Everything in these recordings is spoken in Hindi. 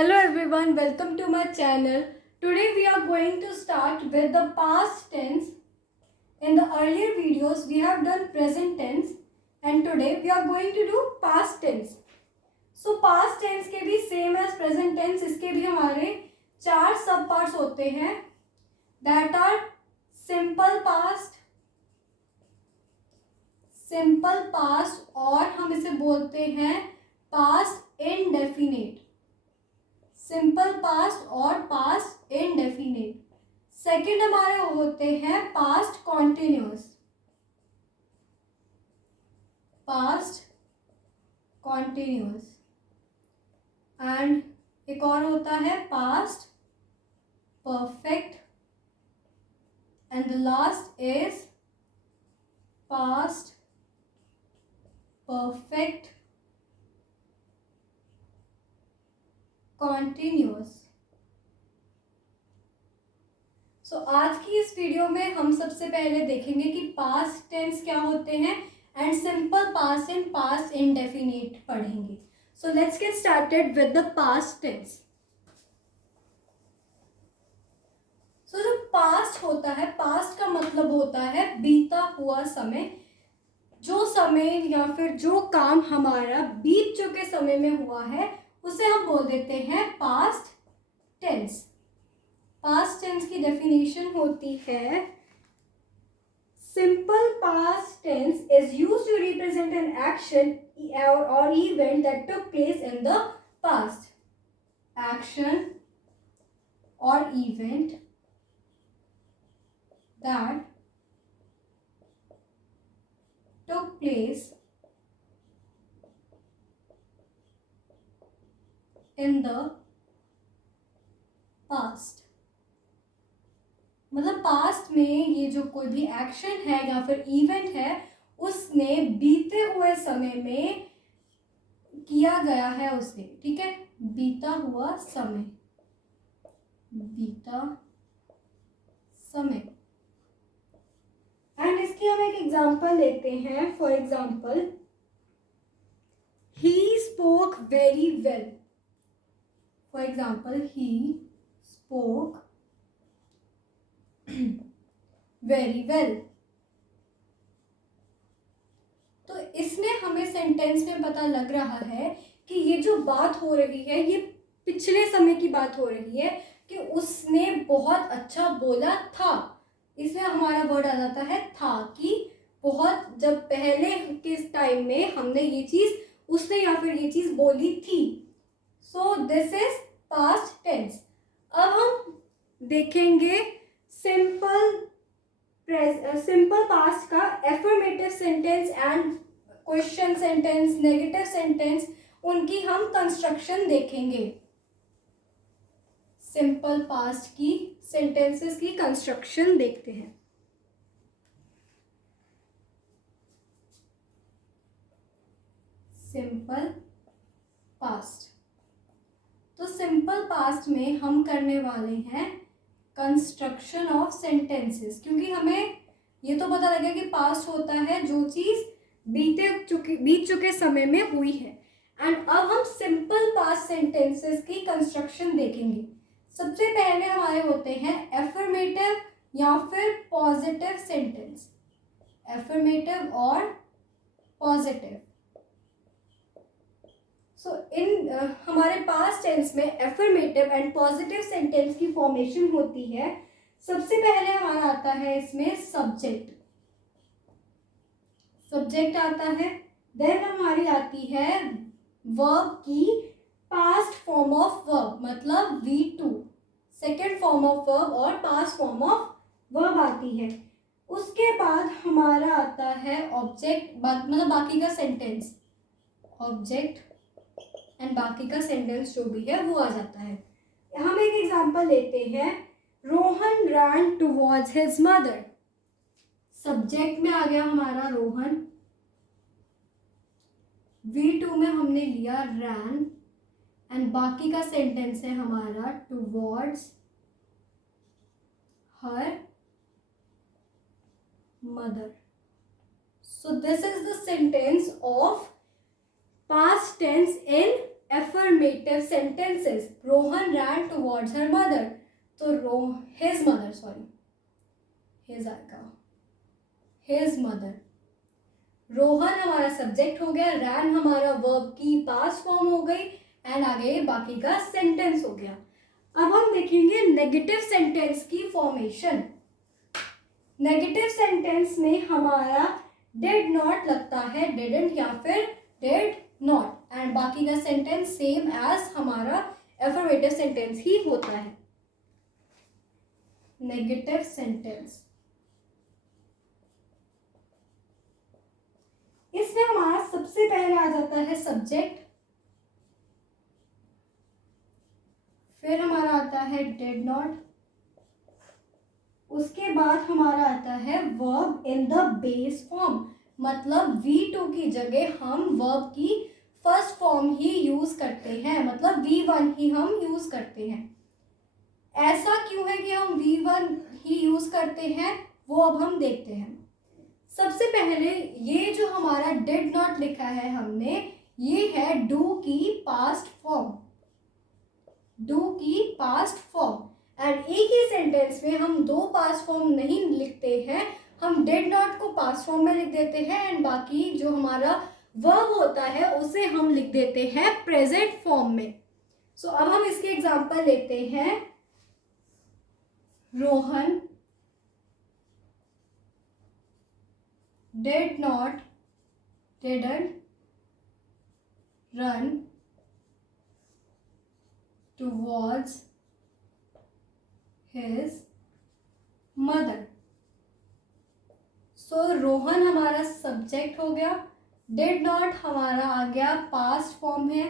Hello everyone, welcome to my channel. Today we are going to start with the past tense. In the earlier videos we have done present tense and today we are going to do past tense. So past tense के भी same as present tense, इसके भी हमारे 4 सब parts होते हैं. That are simple past और हम इसे बोलते हैं past indefinite. सिंपल पास्ट और पास्ट इनडेफिनिट. सेकंड हमारे होते हैं पास्ट कॉन्टिन्यूअस. एंड एक और होता है past perfect and the last is past perfect continuous. So आज की इस वीडियो में हम सबसे पहले देखेंगे कि पास्ट टेंस क्या होते हैं and simple past and past indefinite पढ़ेंगे. So let's get started with the past tense. So जो पास्ट होता है, पास्ट का मतलब होता है बीता हुआ समय. जो समय या फिर जो काम हमारा बीत चुके समय में हुआ है उसे हम बोल देते हैं पास्ट टेंस. पास्ट टेंस की डेफिनेशन होती है simple past tense is used to represent an action or event that took place in the past. Action or event that took place in the past. मतलब पास्ट में ये जो कोई भी एक्शन है या फिर इवेंट है उसने बीते हुए समय में किया गया है उसे. ठीक है, बीता हुआ समय. एंड इसकी हम एक एग्जांपल लेते हैं. For example, he spoke very well. For example, he spoke very well. तो इसमें हमें सेंटेंस में पता लग रहा है कि ये जो बात हो रही है ये पिछले समय की बात हो रही है कि उसने बहुत अच्छा बोला था. इसमें हमारा वर्ड आ जाता है था, कि बहुत जब पहले के टाइम में हमने ये चीज़ उसने या फिर ये चीज़ बोली थी. So this is past tense. अब हम देखेंगे सिंपल पास्ट का affirmative sentence and question sentence, negative sentence, उनकी हम कंस्ट्रक्शन देखेंगे. सिंपल पास्ट की सेंटेंसेस की कंस्ट्रक्शन देखते हैं. Simple past. तो सिंपल पास्ट में हम करने वाले हैं कंस्ट्रक्शन ऑफ सेंटेंसेस, क्योंकि हमें ये तो पता लगे कि पास्ट होता है जो चीज़ बीत चुके समय में हुई है. एंड अब हम सिंपल पास्ट सेंटेंसेस की कंस्ट्रक्शन देखेंगे. सबसे पहले हमारे होते हैं एफर्मेटिव या फिर पॉजिटिव सेंटेंस. एफर्मेटिव और पॉजिटिव. सो इन हमारे पास्ट टेंस में एफर्मेटिव एंड पॉजिटिव सेंटेंस की फॉर्मेशन होती है. सबसे पहले हमारा आता है इसमें सब्जेक्ट. सब्जेक्ट आता है. देन हमारी आती है वर्ब की पास्ट फॉर्म ऑफ वर्ब, मतलब V2. Second form of verb और पास्ट फॉर्म ऑफ वर्ब आती है. उसके बाद हमारा आता है ऑब्जेक्ट, मतलब बाकी का सेंटेंस. ऑब्जेक्ट एंड बाकी का सेंटेंस जो भी है वो आ जाता है. हम एक एग्जांपल लेते हैं. Rohan ran towards his mother. Subject में आ गया हमारा रोहन. V2 में हमने लिया ran एंड बाकी का सेंटेंस है हमारा towards her mother. So this is the sentence of past tense in affirmative sentences. Rohan ran towards her mother. तो his mother, sorry, his आएगा, his mother. रोहन हमारा सब्जेक्ट हो गया, रैन हमारा वर्ब की पास्ट फॉर्म हो गई, एंड आगे बाकी का सेंटेंस हो गया. अब हम देखेंगे नेगेटिव सेंटेंस की फॉर्मेशन. नेगेटिव सेंटेंस में हमारा डिड नॉट लगता है डिडंट या फिर डिड नॉट, एंड बाकी का सेंटेंस सेम एज हमारा एफर्मेटिव सेंटेंस ही होता है. नेगेटिव सेंटेंस, इसमें हमारा सबसे पहले आ जाता है सब्जेक्ट, फिर हमारा आता है डिड नॉट, उसके बाद हमारा आता है verb in the base form, मतलब V2 की जगह हम वर्ब की फर्स्ट फॉर्म ही यूज करते हैं, मतलब V1 ही हम यूज करते हैं. ऐसा क्यों है कि हम V1 ही यूज करते हैं, वो अब हम देखते हैं. सबसे पहले ये जो हमारा डिड नॉट लिखा है हमने, ये है डू की पास्ट फॉर्म, डू की पास्ट फॉर्म. एंड एक ही सेंटेंस में हम दो पास्ट फॉर्म नहीं लिखते हैं, हम डिड नॉट को पास्ट फॉर्म में लिख देते हैं, एंड बाकी जो हमारा वर्ब होता है उसे हम लिख देते हैं प्रेजेंट फॉर्म में. सो अब हम इसके एग्जांपल लेते हैं. Rohan did not, didn't run towards his mother. सो रोहन हमारा सब्जेक्ट हो गया, डिड नॉट हमारा आ गया पास्ट फॉर्म है,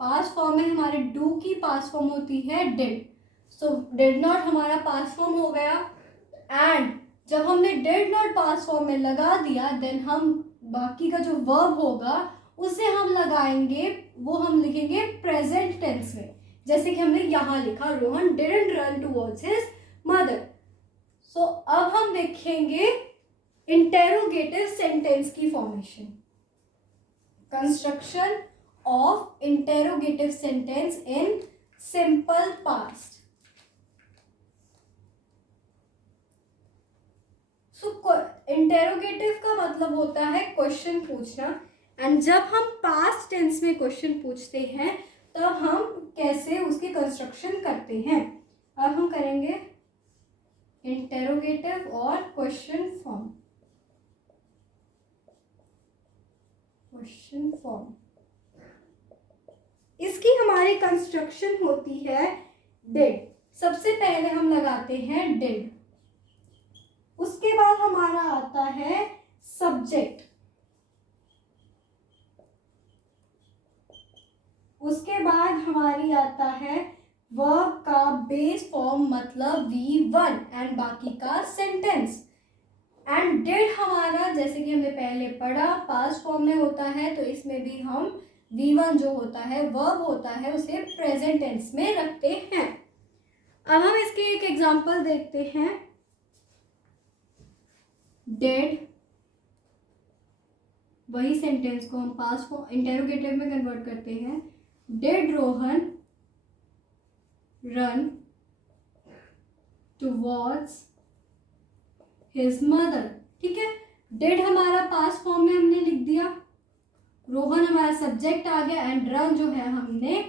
पास्ट फॉर्म में हमारे डू की पास्ट फॉर्म होती है डिड, सो डिड नॉट हमारा पास्ट फॉर्म हो गया. एंड जब हमने डिड नॉट पास्ट फॉर्म में लगा दिया, देन हम बाकी का जो वर्ब होगा उसे हम लगाएंगे, वो हम लिखेंगे प्रेजेंट टेंस में, जैसे कि हमने यहाँ लिखा Rohan didn't run towards his mother. So अब हम देखेंगे इंटेरोगेटिव सेंटेंस की formation, construction of interrogative sentence in simple past. Interrogative का मतलब होता है क्वेश्चन पूछना, एंड जब हम पास्ट टेंस में क्वेश्चन पूछते हैं तब हम कैसे उसकी कंस्ट्रक्शन करते हैं. अब हम करेंगे इंटेरोगेटिव और क्वेश्चन फॉर्म. क्वेश्चन फॉर्म, इसकी हमारी कंस्ट्रक्शन होती है डिड. सबसे पहले हम लगाते हैं डिड, उसके बाद हमारा आता है सब्जेक्ट, उसके बाद हमारी आता है वर्ब का बेस फॉर्म मतलब V1, एंड बाकी का सेंटेंस. एंड डिड हमारा जैसे कि हमने पहले पढ़ा पास्ट फॉर्म में होता है, तो इसमें भी हम V1 जो होता है वर्ब होता है उसे प्रेजेंट टेंस में रखते हैं. अब हम इसके एक एग्जांपल देखते हैं. डिड, वही सेंटेंस को हम पास्ट फॉर्म इंटेरोगेटिव में कन्वर्ट करते हैं. Did Rohan run towards his mother. ठीक है, डिड हमारा पास्ट फॉर्म में हमने लिख दिया, रोहन हमारा सब्जेक्ट आ गया, एंड रन जो है हमने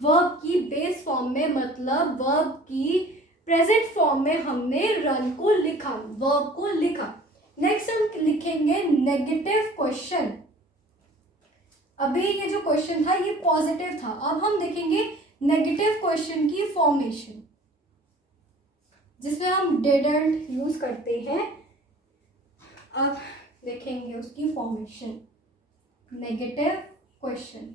वर्ब की बेस फॉर्म में मतलब वर्ब की प्रेजेंट फॉर्म में हमने रन को लिखा, वर्ब को लिखा. नेक्स्ट हम लिखेंगे नेगेटिव क्वेश्चन. अभी ये जो क्वेश्चन था ये पॉजिटिव था, अब हम देखेंगे नेगेटिव क्वेश्चन की फॉर्मेशन, जिसमें हम डिडंट यूज करते हैं. अब देखेंगे उसकी फॉर्मेशन. नेगेटिव क्वेश्चन,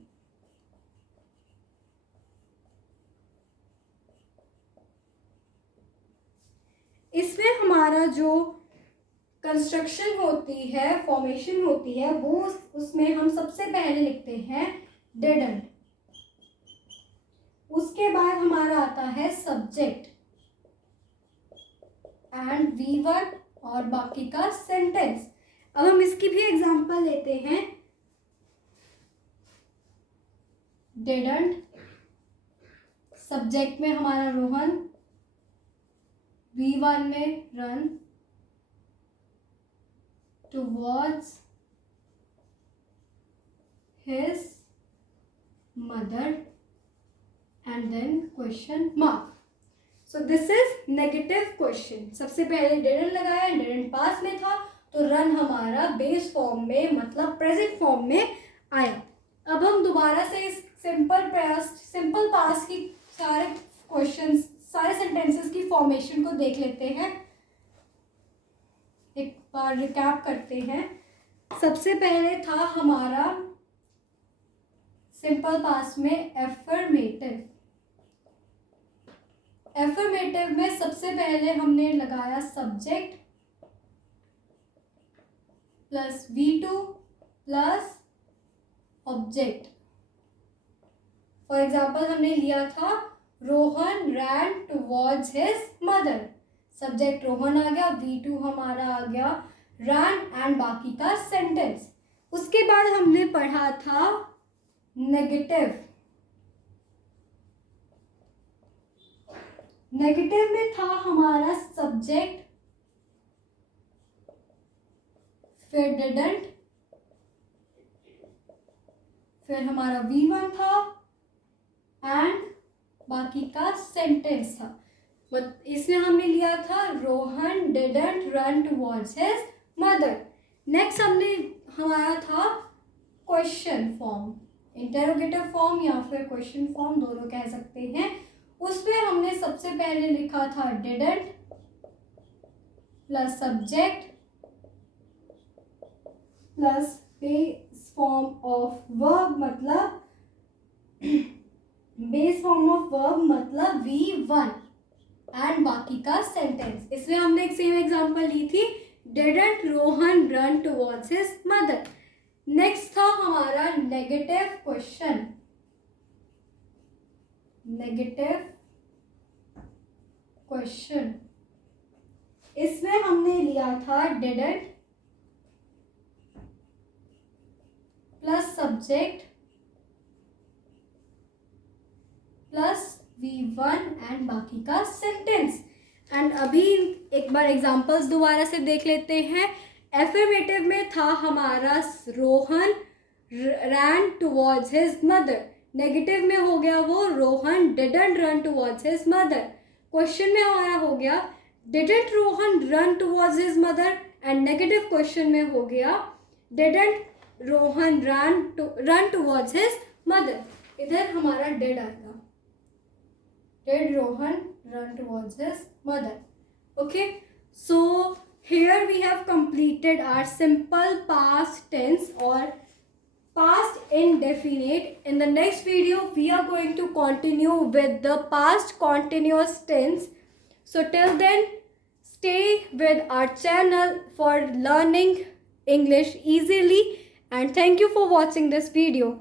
इसमें हमारा जो कंस्ट्रक्शन होती है, फॉर्मेशन होती है, वो उसमें हम सबसे पहले लिखते हैं डिडंट, उसके बाद हमारा आता है सब्जेक्ट एंड V1 और बाकी का सेंटेंस. अब हम इसकी भी एग्जांपल लेते हैं. डिडंट, सब्जेक्ट में हमारा रोहन, V1 में run towards his mother and then question mark. So this is negative question. सबसे पहले डिडंट लगाया, डिडंट पास में था तो रन हमारा बेस फॉर्म में मतलब प्रेजेंट फॉर्म में आया। अब हम दोबारा से इस सिंपल पास की सारे क्वेश्चन, सारे सेंटेंसेस की फॉर्मेशन को देख लेते हैं। एक बार रिकैप करते हैं। सबसे पहले था हमारा सिंपल पास में एफर्मेटिव। एफर्मेटिव में सबसे पहले हमने लगाया subject plus V2 plus object. For example हमने लिया था Rohan ran towards his mother. Subject Rohan आ गया, V2 हमारा आ गया रैन एंड बाकी का सेंटेंस। उसके बाद हमने पढ़ा था नेगेटिव। नेगेटिव में था हमारा सब्जेक्ट, फिर डिडंट, फिर हमारा V1 था एंड बाकी का सेंटेंस था। इसमें हमने लिया था Rohan didn't run towards his mother. Next हमने हमारा था क्वेश्चन फॉर्म, इंटरोगेटिव फॉर्म या फिर क्वेश्चन फॉर्म दोनों कह सकते हैं। उसमें हमने सबसे पहले लिखा था didn't plus subject plus base form of verb मतलब बेस फॉर्म ऑफ वर्ब मतलब V1 एंड बाकी का सेंटेंस। इसमें हमने एक सेम एग्जांपल ली थी, didn't Rohan run towards his mother. Next था हमारा नेगेटिव क्वेश्चन, नेगेटिव क्वेश्चन। इसमें हमने लिया था didn't plus subject plus V1 and बाकी का सेंटेंस। एंड अभी एक बार एग्जांपल्स दोबारा से देख लेते हैं। एफर्मेटिव में था हमारा Rohan ran towards his mother. Negative में हो गया वो Rohan didn't run towards his mother. Question में हमारा हो गया didn't Rohan run towards his mother and negative question में हो गया didn't Rohan run towards his mother. इधर हमारा डिड आएगा, did Rohan run towards his mother. Okay, so here we have completed our simple past tense or past indefinite. In the next video we are going to continue with the past continuous tense. So till then stay with our channel for learning English easily, and thank you for watching this video.